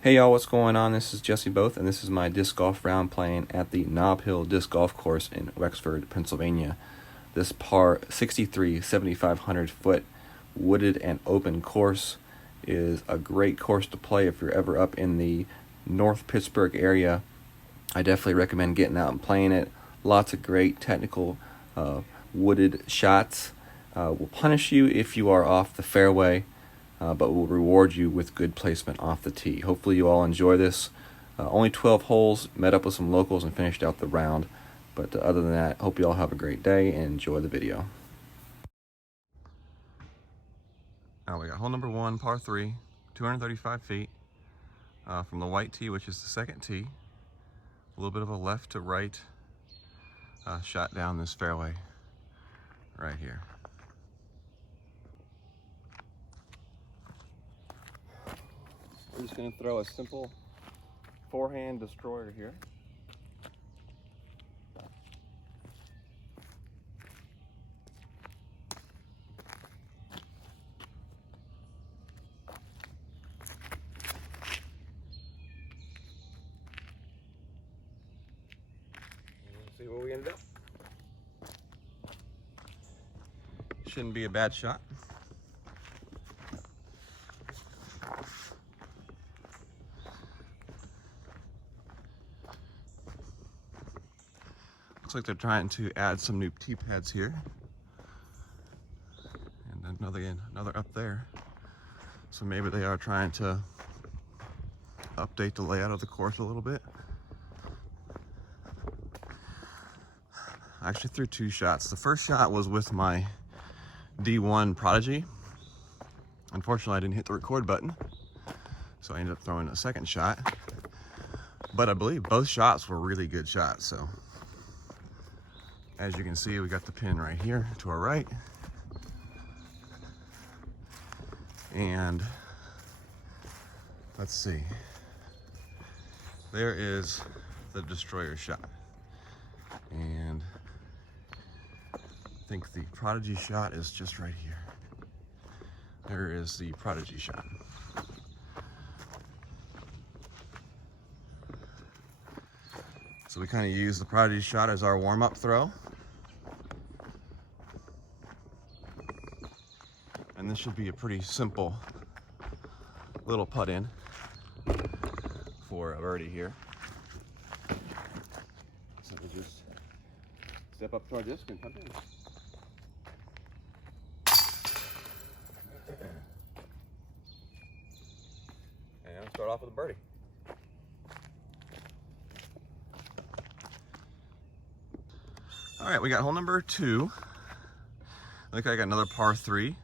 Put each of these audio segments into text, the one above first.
Hey y'all, what's going on? This is Jesse Both, and this is my disc golf round playing at the Knob Hill Disc Golf Course in Wexford, Pennsylvania. This par 63 7,500 foot wooded and open course is a great course to play if you're ever up in the North Pittsburgh area. I definitely recommend getting out and playing it. Lots of great technical wooded shots. Will punish you if you are off the fairway, but will reward you with good placement off the tee. Hopefully you all enjoy this. Only 12 holes, met up with some locals and finished out the round. But other than that, hope you all have a great day and enjoy the video. Now we got hole number 1, par 3, 235 feet from the white tee, which is the second tee. A little bit of a left to right shot down this fairway right here. We're just going to throw a simple forehand destroyer here. Let's see where we ended up. Shouldn't be a bad shot. Looks like they're trying to add some new tee pads here, and another up there. So maybe they are trying to update the layout of the course a little bit. I actually threw 2 shots. The first shot was with my D1 Prodigy. Unfortunately, I didn't hit the record button, so I ended up throwing a second shot. But I believe both shots were really good shots. So as you can see, we got the pin right here to our right. And let's see. There is the destroyer shot. And I think the Prodigy shot is just right here. There is the Prodigy shot. So we kind of use the Prodigy shot as our warm-up throw. And this should be a pretty simple little putt in for a birdie here. So we just step up to our disc and putt in. And start off with a birdie. All right, we got hole number 2. I think I got another par 3,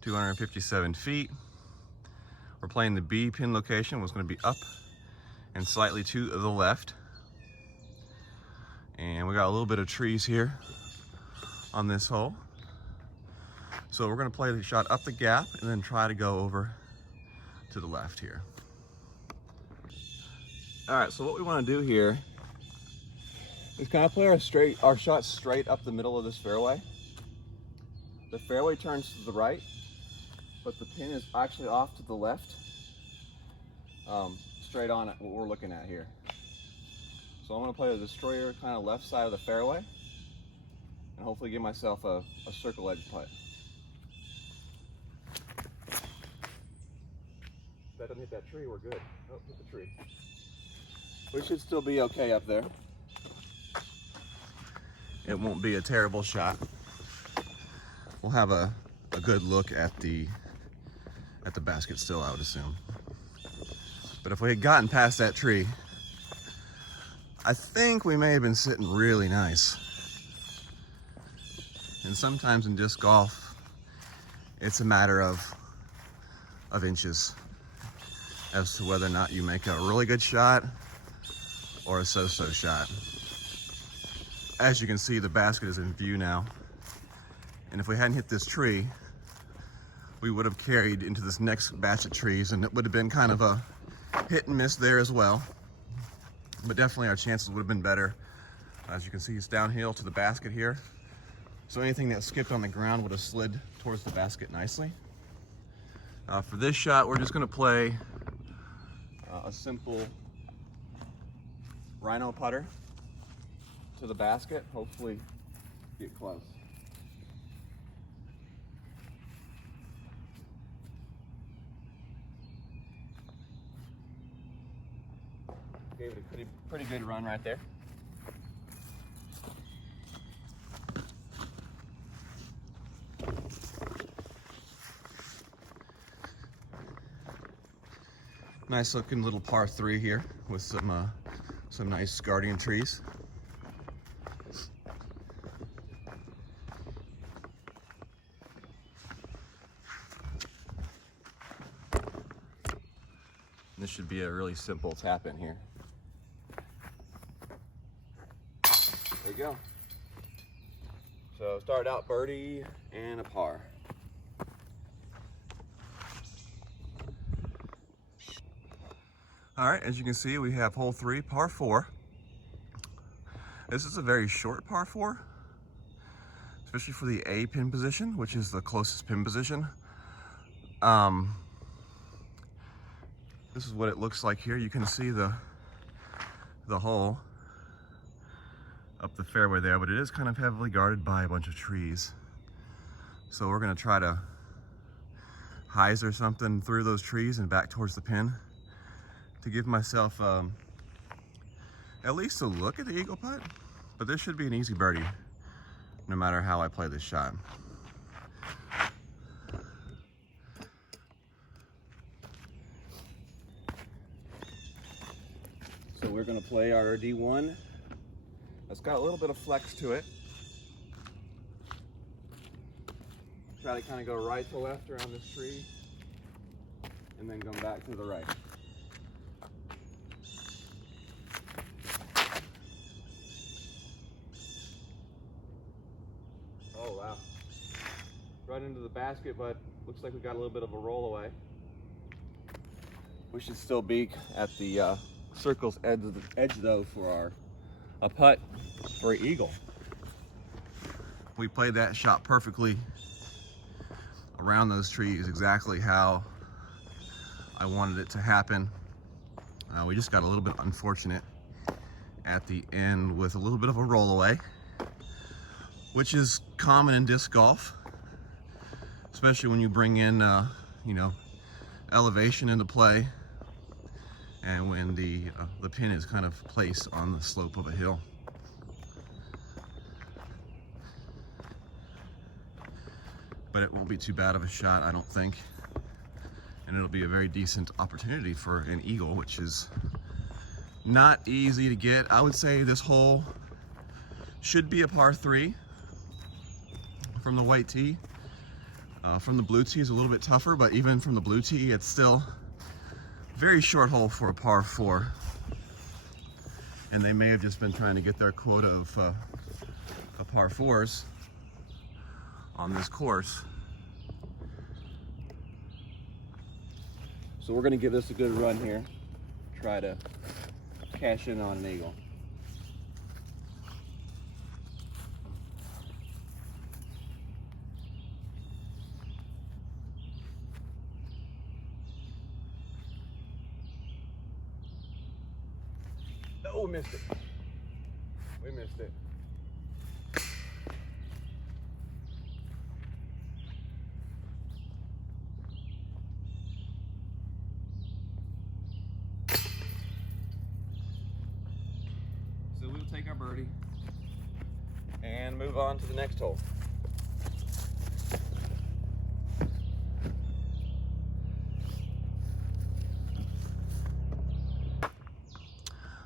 257 feet. We're playing the B pin location, was going to be up and slightly to the left. And we got a little bit of trees here on this hole. So we're going to play the shot up the gap and then try to go over to the left here. All right, so what we want to do here is kind of play our shot straight up the middle of this fairway. The fairway turns to the right, but the pin is actually off to the left, straight on at what we're looking at here. So I'm going to play the destroyer kind of left side of the fairway and hopefully give myself a circle edge putt. If that doesn't hit that tree, we're good. Oh, hit the tree. We should still be okay up there. It won't be a terrible shot. We'll have a good look at the basket still, I would assume. But if we had gotten past that tree, I think we may have been sitting really nice. And sometimes in disc golf, it's a matter of inches as to whether or not you make a really good shot or a so-so shot. As you can see, the basket is in view now. And if we hadn't hit this tree, we would have carried into this next batch of trees, and it would have been kind of a hit and miss there as well. But definitely our chances would have been better As you can see, it's downhill to the basket here. So anything that skipped on the ground would have slid towards the basket nicely. For this shot, we're just gonna play a simple rhino putter to the basket, hopefully get close. Gave it a pretty good run right there. Nice looking little par 3 here with some nice guardian trees. This should be a really simple tap in here. There you go. So started out birdie and a par. All right, as you can see, we have hole 3, par 4. This is a very short par 4, especially for the A pin position, which is the closest pin position. This is what it looks like here. You can see the hole up the fairway there, but it is kind of heavily guarded by a bunch of trees. So we're gonna try to hyzer something through those trees and back towards the pin to give myself at least a look at the eagle putt. But this should be an easy birdie, no matter how I play this shot. So we're gonna play our D1. It's got a little bit of flex to it. Try to kind of go right to left around this tree and then come back to the right. Oh wow. Right into the basket, but looks like we got a little bit of a roll away. We should still be at the circle's edge though for a putt for an eagle. We played that shot perfectly around those trees, exactly how I wanted it to happen. We just got a little bit unfortunate at the end with a little bit of a roll away, which is common in disc golf, especially when you bring in you know, elevation into play and when the pin is kind of placed on the slope of a hill. But it won't be too bad of a shot, I don't think. And it'll be a very decent opportunity for an eagle, which is not easy to get. I would say this hole should be a par 3 from the white tee. From the blue tee is a little bit tougher, but even from the blue tee, it's still very short hole for a par 4. And they may have just been trying to get their quota of par 4s on this course. So we're gonna give this a good run here. Try to cash in on an eagle. Oh, we missed it. We missed it. So we'll take our birdie and move on to the next hole.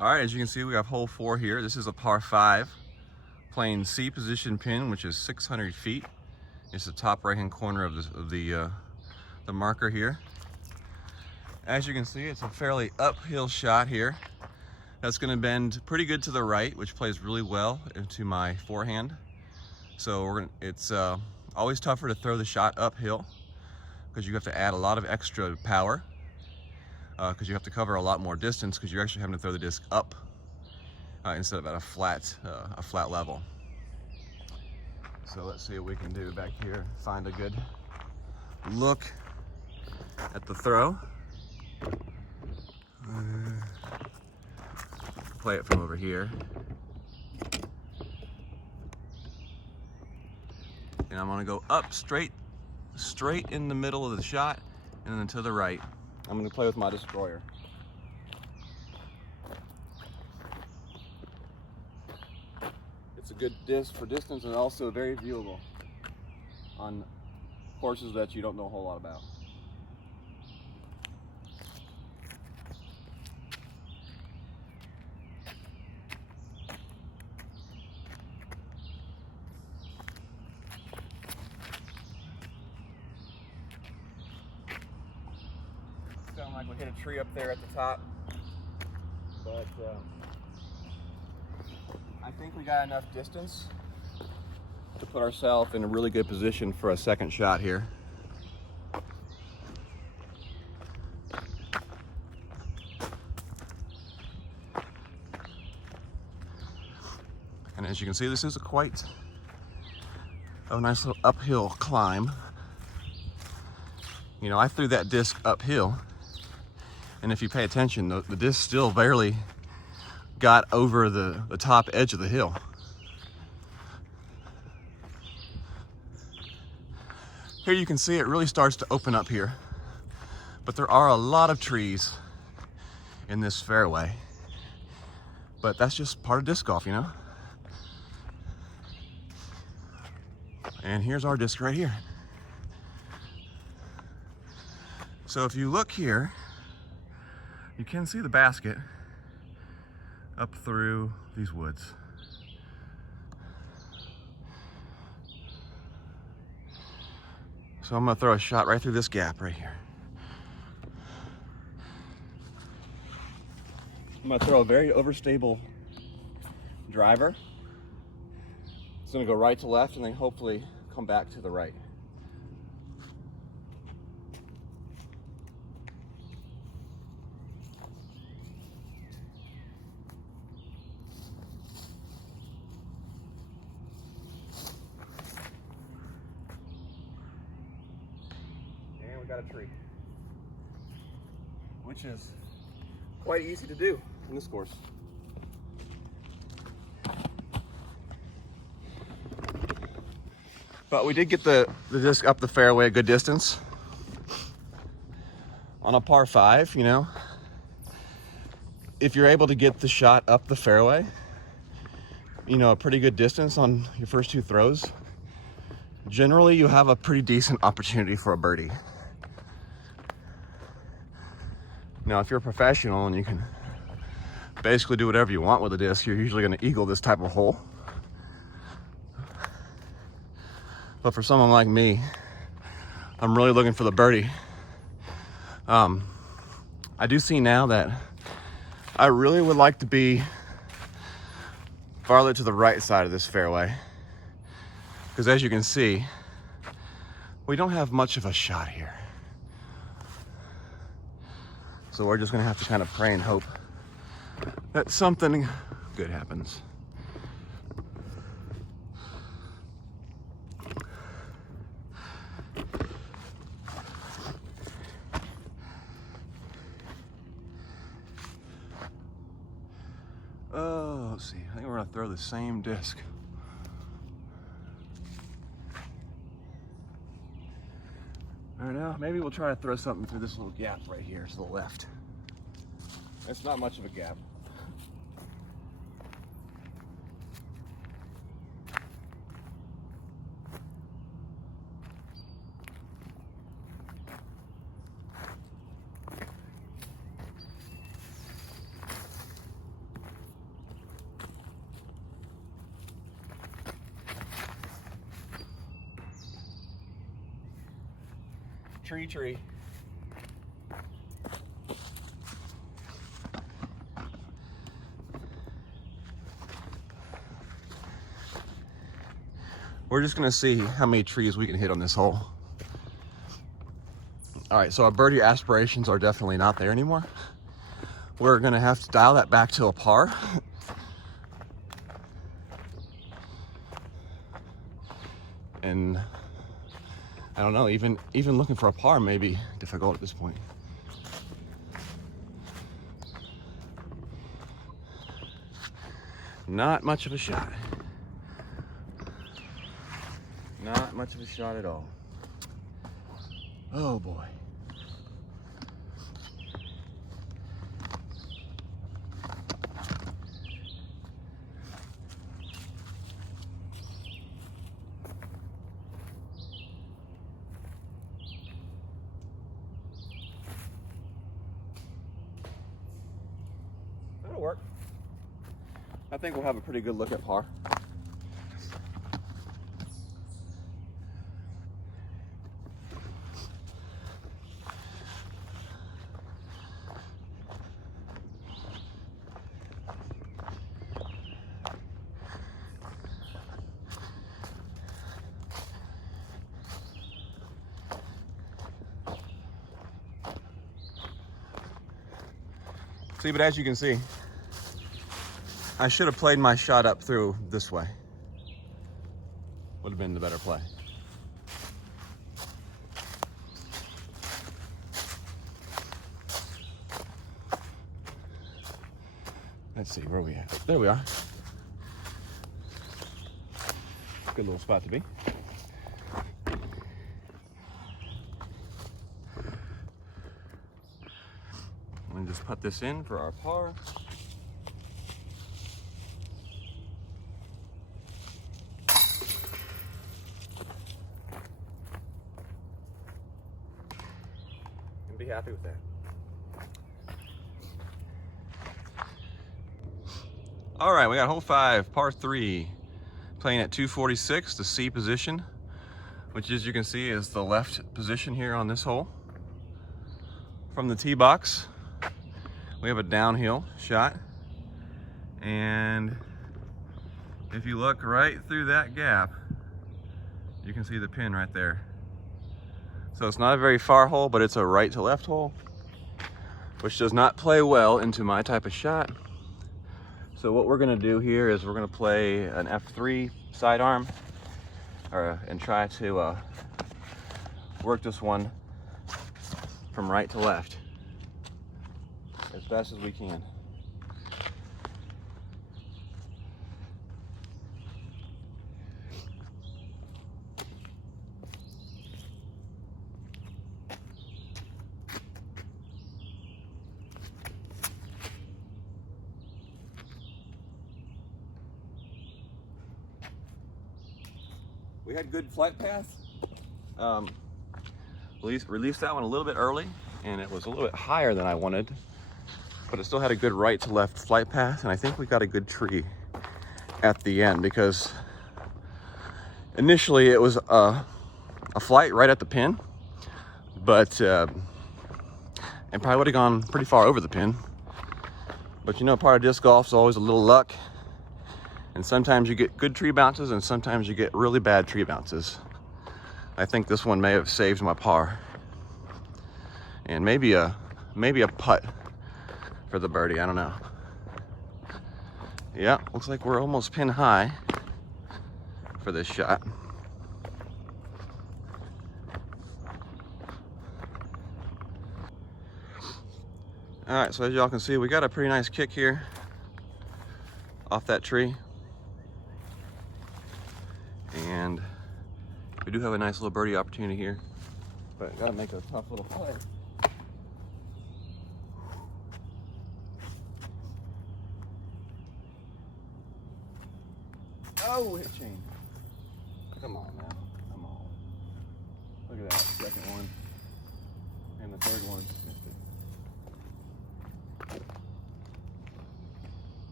All right, as you can see, we have hole 4 here. This is a par 5, playing C position pin, which is 600 feet. It's the top right-hand corner of the marker here. As you can see, it's a fairly uphill shot here. That's going to bend pretty good to the right, which plays really well into my forehand. So it's always tougher to throw the shot uphill because you have to add a lot of extra power. Because you have to cover a lot more distance because you're actually having to throw the disc up instead of at a flat level. So let's see what we can do back here. Find a good look at the throw. Play it from over here. And I'm gonna go up straight in the middle of the shot, and then to the right. I'm gonna play with my destroyer. It's a good disc for distance and also very viewable on courses that you don't know a whole lot about. Sound like we hit a tree up there at the top, but I think we got enough distance to put ourselves in a really good position for a second shot here. And as you can see, this is quite a nice little uphill climb. You know, I threw that disc uphill, and if you pay attention, the disc still barely got over the top edge of the hill. Here you can see it really starts to open up here, but there are a lot of trees in this fairway, but that's just part of disc golf, you know? And here's our disc right here. So if you look here, you can see the basket up through these woods. So I'm gonna throw a shot right through this gap right here. I'm gonna throw a very overstable driver. It's gonna go right to left and then hopefully come back to the right. And we got a tree, which is quite easy to do in this course. But we did get the disc up the fairway a good distance on a par 5, you know. If you're able to get the shot up the fairway, you know, a pretty good distance on your first 2 throws, generally you have a pretty decent opportunity for a birdie. Now, if you're a professional and you can basically do whatever you want with a disc, you're usually going to eagle this type of hole. But for someone like me, I'm really looking for the birdie. I do see now that I really would like to be farther to the right side of this fairway, because as you can see, we don't have much of a shot here. So we're just gonna have to kind of pray and hope that something good happens. Oh, let's see. I think we're gonna throw the same disc. I don't know. Maybe we'll try to throw something through this little gap right here to the left. It's not much of a gap. Tree. We're just gonna see how many trees we can hit on this hole. All right, so our birdie aspirations are definitely not there anymore. We're gonna have to dial that back to a par And I don't know, even looking for a par may be difficult at this point. Not much of a shot. Not much of a shot at all. Oh boy. That'll work. I think we'll have a pretty good look at par. See, but as you can see, I should have played my shot up through this way. Would have been the better play. Let's see, where are we at? There we are. Good little spot to be. And just put this in for our par. And be happy with that. All right, we got hole 5, par 3, playing at 246, the C position, which as you can see is the left position here on this hole. From the tee box, we have a downhill shot, and if you look right through that gap, you can see the pin right there. So it's not a very far hole, but it's a right to left hole, which does not play well into my type of shot. So what we're gonna do here is we're gonna play an F3 sidearm, and try to work this one from right to left as best as we can. We had good flight path. Released that one a little bit early, and it was a little bit higher than I wanted, but it still had a good right to left flight path, and I think we got a good tree at the end, because initially it was a flight right at the pin, but and probably would have gone pretty far over the pin. But you know, part of disc golf is always a little luck, and sometimes you get good tree bounces and sometimes you get really bad tree bounces. I think this one may have saved my par, and maybe a putt for the birdie, I don't know. Yeah, looks like we're almost pin high for this shot. All right, so as y'all can see, we got a pretty nice kick here off that tree. And we do have a nice little birdie opportunity here, but gotta make a tough little play. Oh, hit chain. Come on now, come on. Look at that, second one. And the third one, missed it.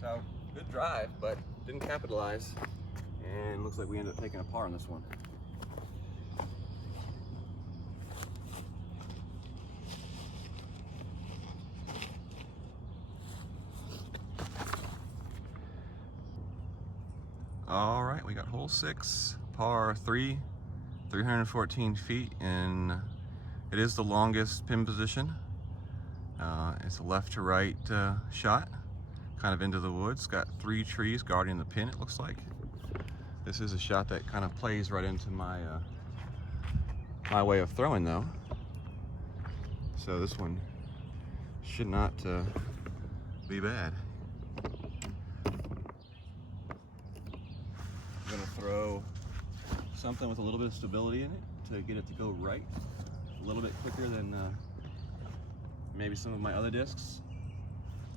So, good drive, but didn't capitalize. And looks like we ended up taking a par on this one. All right, we got hole 6, par 3, 314 feet in It is the longest pin position. It's a left to right shot, kind of into the woods. Got 3 trees guarding the pin, it looks like. This is a shot that kind of plays right into my my way of throwing though. So this one should not be bad. I'm gonna throw something with a little bit of stability in it to get it to go right a little bit quicker than maybe some of my other discs.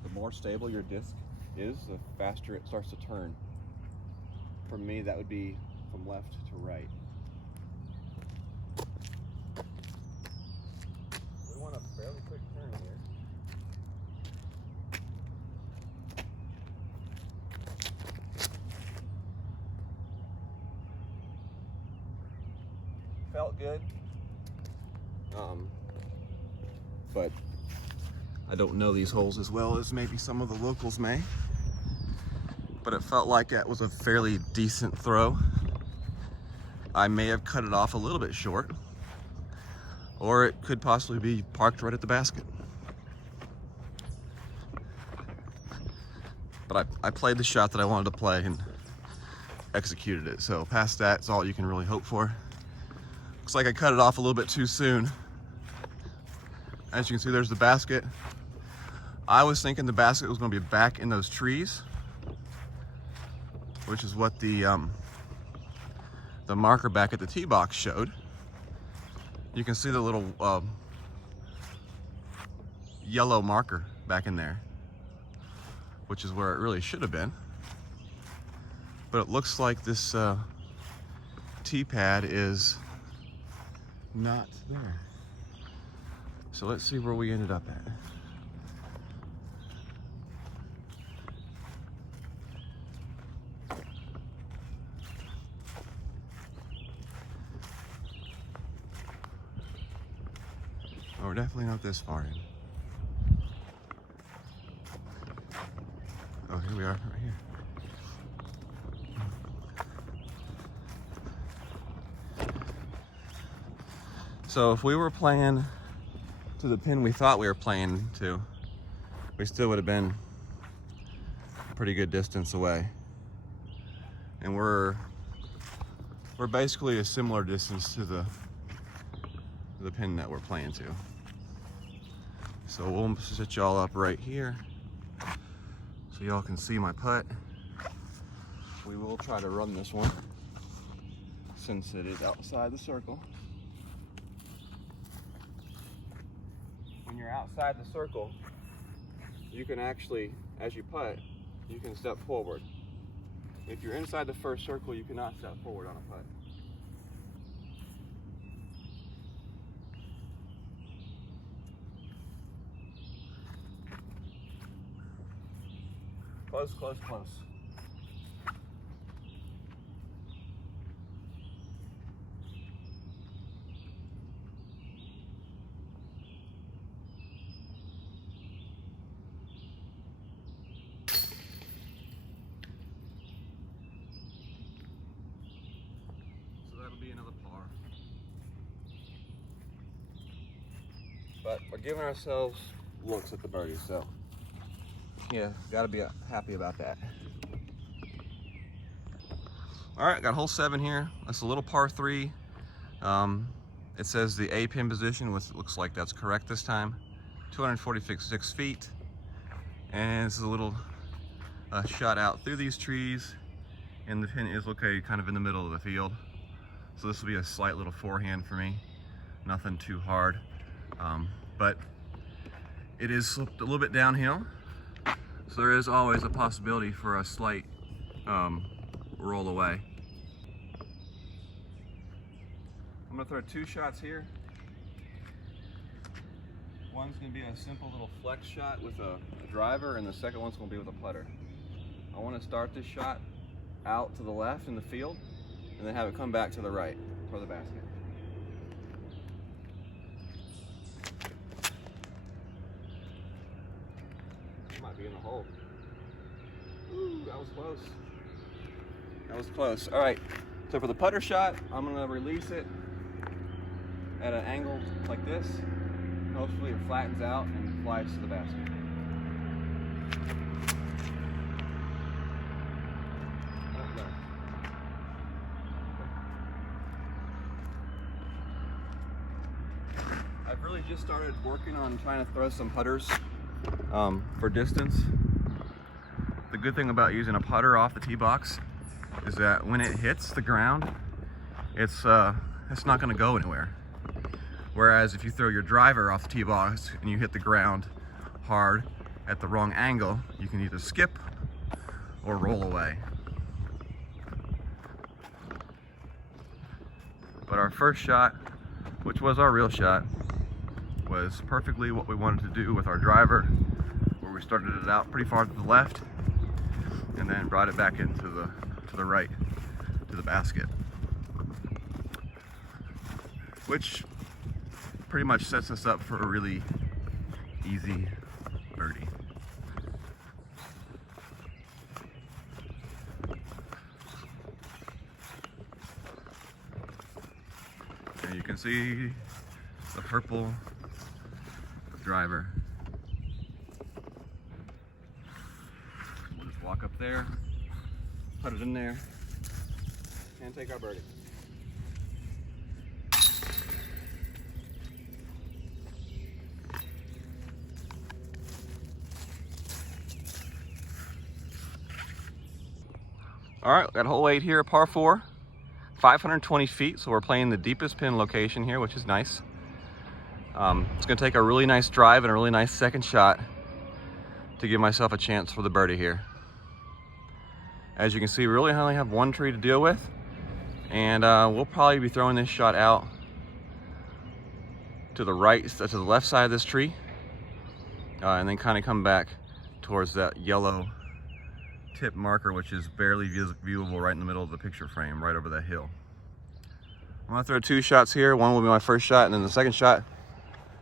The more stable your disc is, the faster it starts to turn. For me, that would be from left to right. We want a fairly quick turn here. Felt good, but I don't know these holes as well as maybe some of the locals may. But it felt like that was a fairly decent throw. I may have cut it off a little bit short, or it could possibly be parked right at the basket. But I played the shot that I wanted to play and executed it. So past that, it's all you can really hope for. Looks like I cut it off a little bit too soon. As you can see, there's the basket. I was thinking the basket was going to be back in those trees, which is what the marker back at the tee box showed. You can see the little yellow marker back in there, which is where it really should have been. But it looks like this tee pad is not there. So let's see where we ended up at. Oh, we're definitely not this far in. Oh, here we are, right here. So if we were playing to the pin we thought we were playing to, we still would have been a pretty good distance away. And we're basically a similar distance to the pin that we're playing to. So we'll set y'all up right here so y'all can see my putt. We will try to run this one since it is outside the circle. When you're outside the circle, you can actually, as you putt, you can step forward. If you're inside the first circle, you cannot step forward on a putt. Close, close, close. So that'll be another par. But we're giving ourselves looks at the birdie, so yeah, gotta be happy about that. All right, got hole 7 here. That's a little par 3. It says the A pin position, which looks like that's correct this time. 246 feet. And this is a little shot out through these trees. And the pin is located kind of in the middle of the field. So this will be a slight little forehand for me. Nothing too hard. But it is sloped a little bit downhill. So there is always a possibility for a slight roll away. I'm gonna throw 2 shots here. One's gonna be a simple little flex shot with a driver, and the second one's gonna be with a putter. I wanna start this shot out to the left in the field, and then have it come back to the right for the basket. Might be in the hole. Ooh, that was close. That was close. All right, so for the putter shot, I'm gonna release it at an angle like this. Hopefully it flattens out and flies to the basket. I've really just started working on trying to throw some putters for distance. The good thing about using a putter off the tee box is that when it hits the ground, it's not going to go anywhere. Whereas if you throw your driver off the tee box and you hit the ground hard at the wrong angle, you can either skip or roll away. But our first shot, which was our real shot, was perfectly what we wanted to do with our driver, where we started it out pretty far to the left and then brought it back into the right to the basket, which pretty much sets us up for a really easy birdie. And you can see the purple driver. We'll just walk up there, put it in there, and take our birdie. All right, got hole 8 here, par 4, 520 feet, so we're playing the deepest pin location here, which is nice. It's gonna take a really nice drive and a really nice second shot to give myself a chance for the birdie here. As you can see, we really only have one tree to deal with, and we'll probably be throwing this shot out to the right, to the left side of this tree, and then kind of come back towards that yellow tip marker, which is barely viewable right in the middle of the picture frame, right over that hill. I'm gonna throw 2 shots here. One will be my first shot, and then the second shot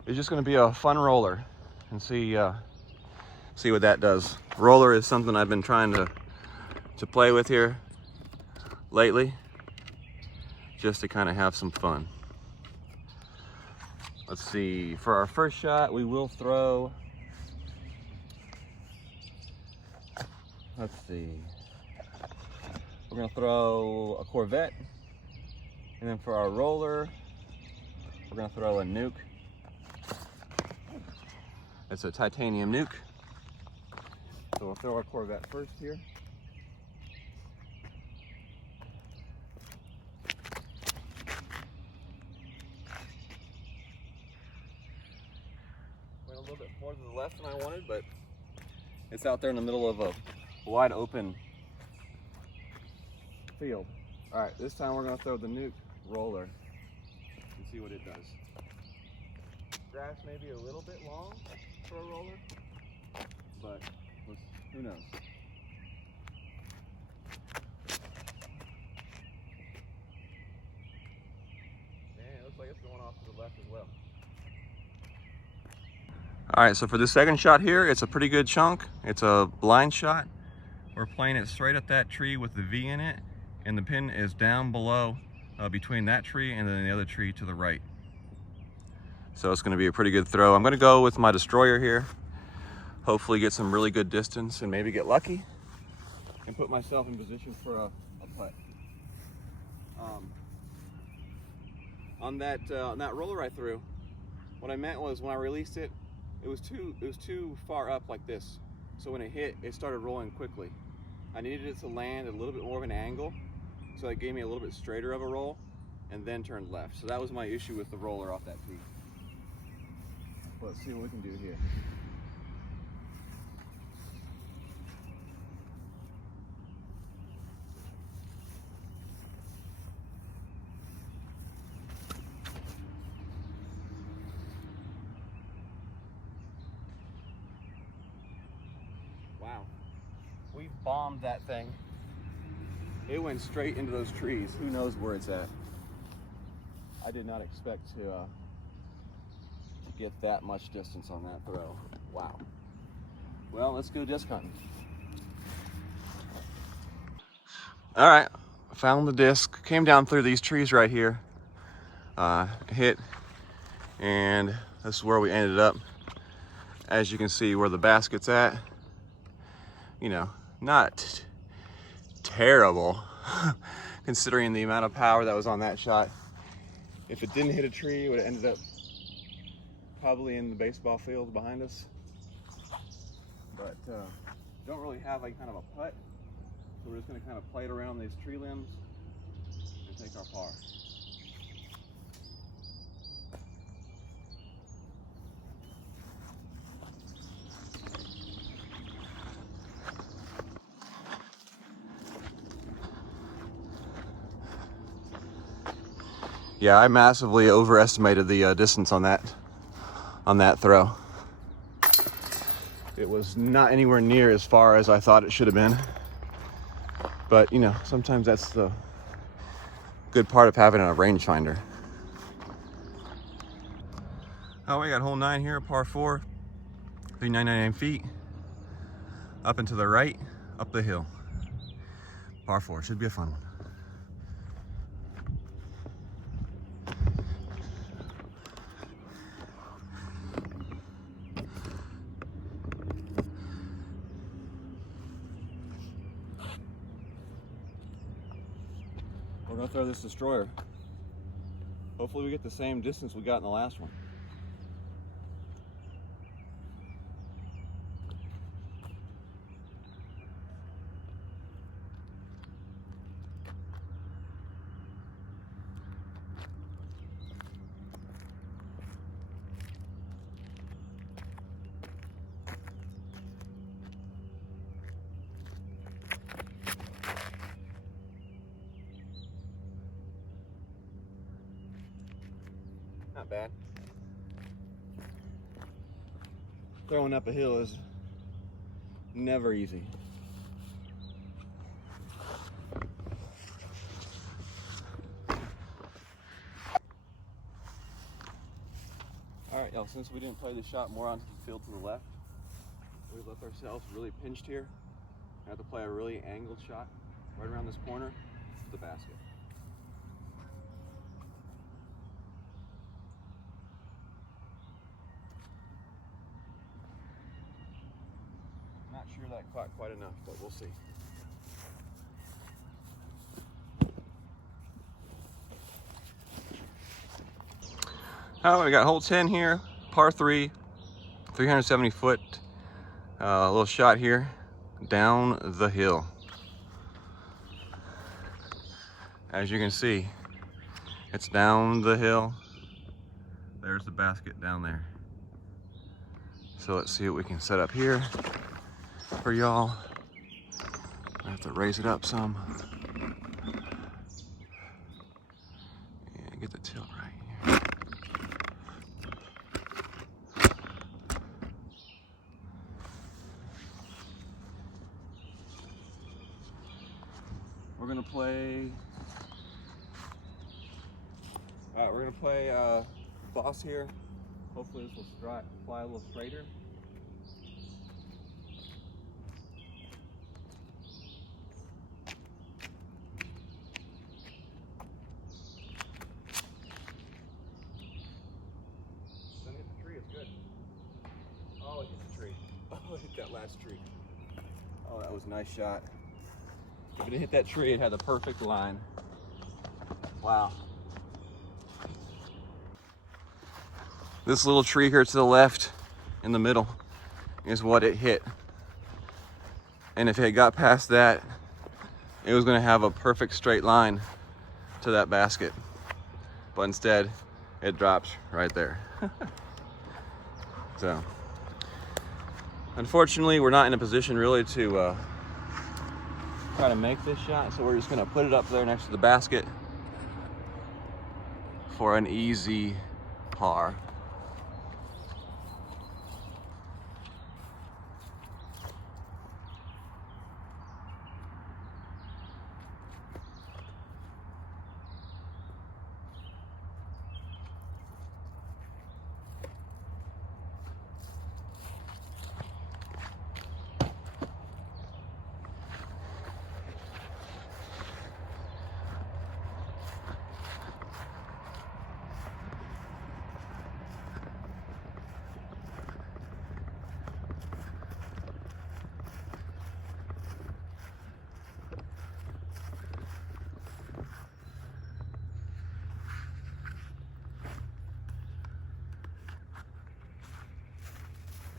is just gonna be a fun roller, and see what that does. Roller is something I've been trying to play with here lately, just to kind of have some fun. Let's see, for our first shot, we will throw, let's see, we're gonna throw a Corvette, and then for our roller, we're gonna throw a nuke. It's a titanium nuke. So we'll throw our Corvette first here. Went a little bit more to the left than I wanted, but it's out there in the middle of a wide open field. All right, this time we're gonna throw the nuke roller and see what it does. Grass may be a little bit long for a roller, but who knows? And it looks like it's going off to the left as well. All right, so for the second shot here, it's a pretty good chunk. It's a blind shot. We're playing it straight at that tree with the V in it, and the pin is down below between that tree and then the other tree to the right. So it's going to be a pretty good throw. I'm going to go with my destroyer here. Hopefully get some really good distance and maybe get lucky and put myself in position for a putt. On that roller I threw, what I meant was when I released it, it was too far up like this. So when it hit, it started rolling quickly. I needed it to land at a little bit more of an angle, so it gave me a little bit straighter of a roll, and then turned left. So that was my issue with the roller off that tee. Let's see what we can do here. Wow, we bombed that thing. It went straight into those trees. Who knows where it's at? I did not expect to get that much distance on that throw. Wow. Well, let's go disc hunting. All right, found the disc. Came down through these trees right here. Hit And this is where we ended up. As you can see where the basket's at, you know, not terrible considering the amount of power that was on that shot. If it didn't hit a tree, it would have ended up probably in the baseball field behind us. But don't really have like kind of a putt, so we're just going to kind of play it around these tree limbs and take our par. Yeah, I massively overestimated the distance on that throw. It was not anywhere near as far as I thought it should have been. But, you know, sometimes that's the good part of having a rangefinder. Oh, we got hole 9 here, par 4, 399 feet. Up and to the right, up the hill. Par 4, should be a fun one. We're gonna throw this destroyer. Hopefully we get the same distance we got in the last one. Not bad. Throwing up a hill is never easy. Alright, y'all, since we didn't play the shot more onto the field to the left, we left ourselves really pinched here. I have to play a really angled shot right around this corner to the basket. Not sure that caught quite enough, but we'll see. Oh, we got hole 10 here, par 3, 370 foot, a little shot here down the hill. As you can see, it's down the hill. There's the basket down there. So let's see what we can set up here for y'all. I have to raise it up some. And get the tilt right here. We're gonna play. All right, we're gonna play boss here. Hopefully this will fly a little straighter. Then hit the tree, it's good. Oh, it hit the tree. Oh, it hit that last tree. Oh, that was a nice shot. If it didn't hit that tree, it had the perfect line. Wow. This little tree here to the left in the middle is what it hit. And if it got past that, it was gonna have a perfect straight line to that basket. But instead, it drops right there. So, unfortunately, we're not in a position really to try to make this shot, so we're just gonna put it up there next to the basket for an easy par.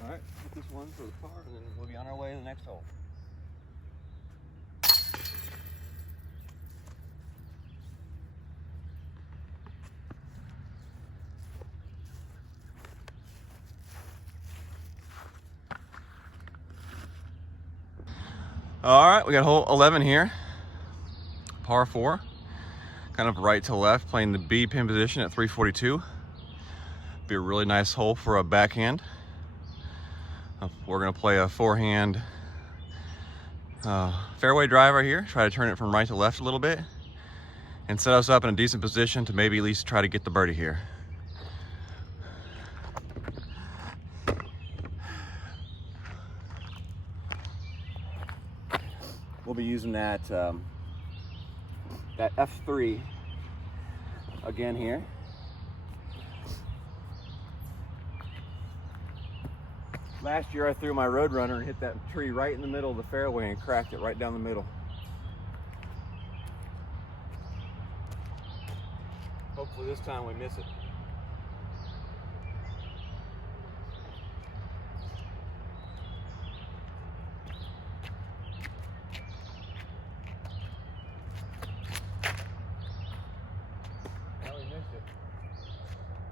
All right, hit this one for the par, and then we'll be on our way to the next hole. All right, we got hole 11 here, par 4, kind of right to left, playing the B pin position at 342. Be a really nice hole for a backhand. We're gonna play a forehand fairway driver here, try to turn it from right to left a little bit, and set us up in a decent position to maybe at least try to get the birdie here. We'll be using that F3 again here. Last year I threw my Roadrunner and hit that tree right in the middle of the fairway and cracked it right down the middle. Hopefully this time we miss it.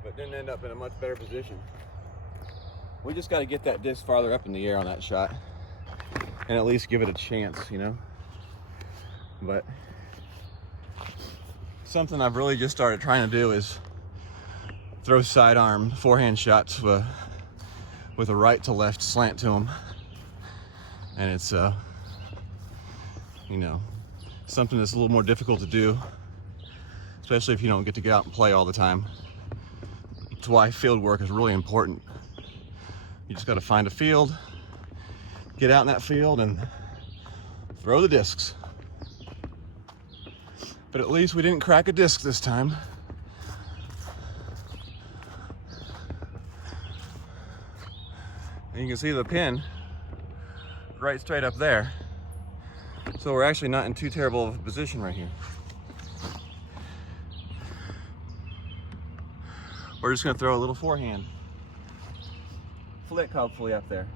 But didn't end up in a much better position. We just got to get that disc farther up in the air on that shot and at least give it a chance, you know. But something I've really just started trying to do is throw sidearm forehand shots with a right to left slant to them, and it's you know, something that's a little more difficult to do, especially if you don't get to get out and play all the time. That's why field work is really important. You just got to find a field, get out in that field, and throw the discs. But at least we didn't crack a disc this time. And you can see the pin right straight up there. So we're actually not in too terrible of a position right here. We're just gonna throw a little forehand flick hopefully up there.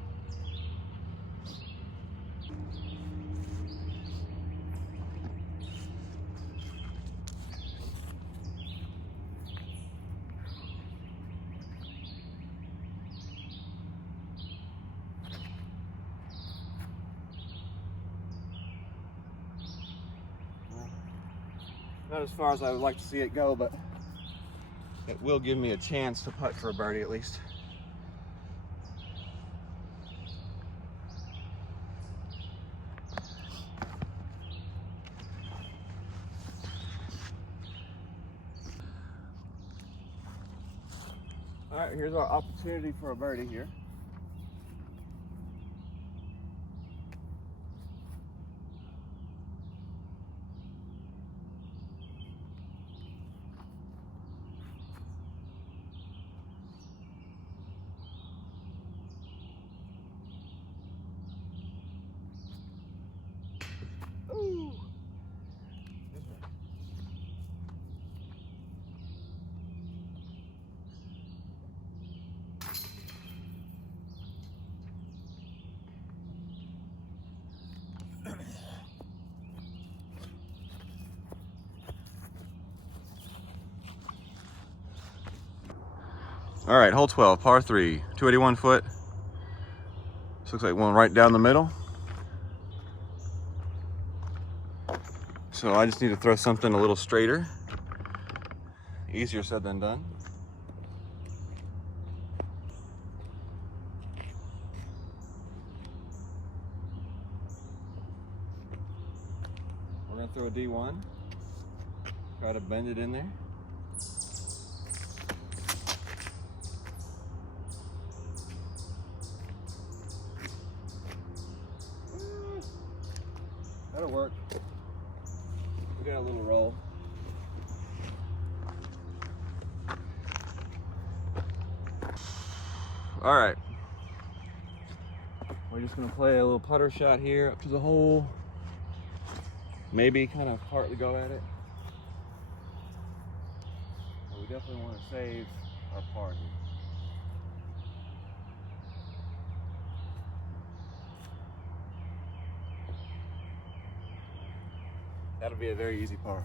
Not as far as I would like to see it go, but it will give me a chance to putt for a birdie at least. All right, here's our opportunity for a birdie here. Ooh. All right, hole 12, par 3, 281 foot. This looks like one right down the middle. So I just need to throw something a little straighter. Easier said than done. We're gonna throw a D1. Try to bend it in there. That'll work. We got a little roll. All right. We're just gonna play a little putter shot here up to the hole. Maybe kind of partly go at it. But we definitely want to save our par here. That'll be a very easy par.